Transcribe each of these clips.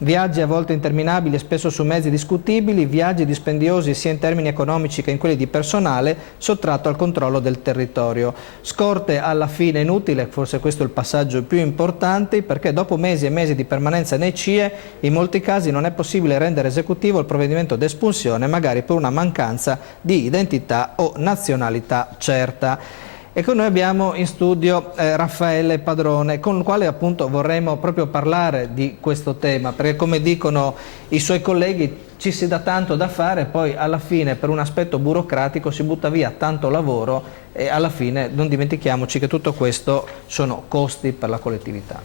Viaggi a volte interminabili e spesso su mezzi discutibili, viaggi dispendiosi sia in termini economici che in quelli di personale, sottratto al controllo del territorio. Scorte alla fine inutili, forse questo è il passaggio più importante, perché dopo mesi e mesi di permanenza nei CIE, in molti casi non è possibile rendere esecutivo il provvedimento d'espulsione, magari per una mancanza di identità o nazionalità certa. E con noi abbiamo in studio Raffaele Padrone, con il quale appunto vorremmo proprio parlare di questo tema, perché come dicono i suoi colleghi ci si dà tanto da fare, poi alla fine per un aspetto burocratico si butta via tanto lavoro e alla fine non dimentichiamoci che tutto questo sono costi per la collettività.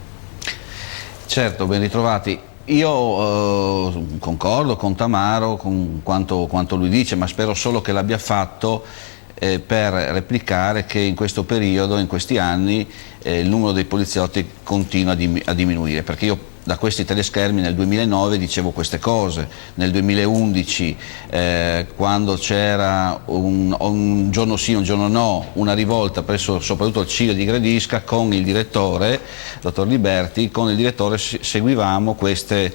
Certo, ben ritrovati. Io concordo con Tamaro, con quanto lui dice, ma spero solo che l'abbia fatto per replicare che in questo periodo, in questi anni, il numero dei poliziotti continua a diminuire, perché io da questi teleschermi nel 2009 dicevo queste cose, nel 2011 quando c'era un giorno sì, un giorno no, una rivolta presso soprattutto il CIE di Gradisca, con il direttore, dottor Liberti, con il direttore seguivamo queste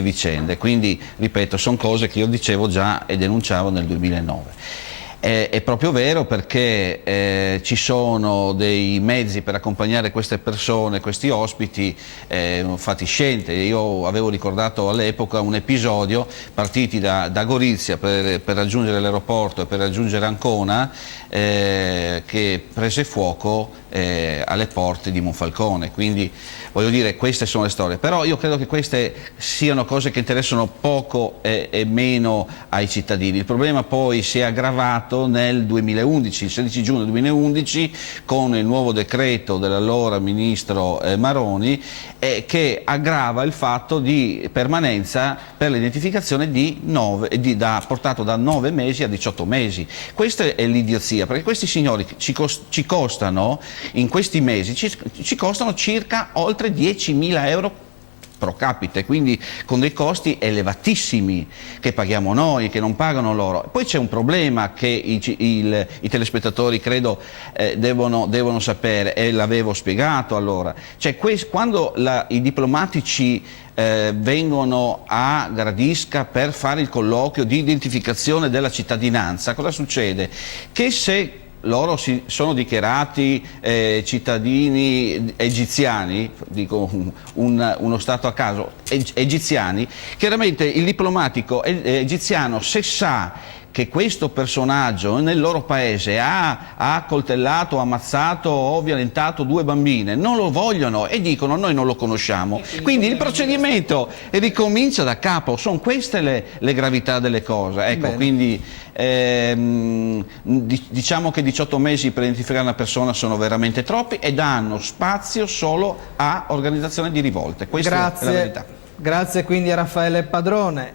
vicende, quindi ripeto, sono cose che io dicevo già e denunciavo nel 2009. È proprio vero, perché ci sono dei mezzi per accompagnare queste persone, questi ospiti fatiscenti. Io avevo ricordato all'epoca un episodio, partiti da Gorizia per raggiungere l'aeroporto e per raggiungere Ancona, che prese fuoco alle porte di Monfalcone. Quindi voglio dire, queste sono le storie, però io credo che queste siano cose che interessano poco e meno ai cittadini. Il problema poi si è aggravato nel 2011, il 16 giugno 2011, con il nuovo decreto dell'allora ministro Maroni, che aggrava il fatto di permanenza per l'identificazione portato da 9 mesi a 18 mesi. Questa è l'idiozia, perché questi signori ci costano, in questi mesi, ci costano circa oltre 10.000 euro pro capite, quindi con dei costi elevatissimi che paghiamo noi, che non pagano loro. Poi c'è un problema che i telespettatori credo devono sapere, e l'avevo spiegato allora, cioè quando i diplomatici vengono a Gradisca per fare il colloquio di identificazione della cittadinanza, cosa succede? Che se loro si sono dichiarati cittadini egiziani, dico uno stato a caso, egiziani, chiaramente il diplomatico egiziano, se sa che questo personaggio nel loro paese ha accoltellato, ammazzato o violentato 2 bambine, non lo vogliono e dicono noi non lo conosciamo. Quindi il procedimento ricomincia da capo. Sono queste le gravità delle cose. Ecco, quindi diciamo che 18 mesi per identificare una persona sono veramente troppi e danno spazio solo a organizzazione di rivolte. Questa è la verità. Grazie quindi a Raffaele Padrone.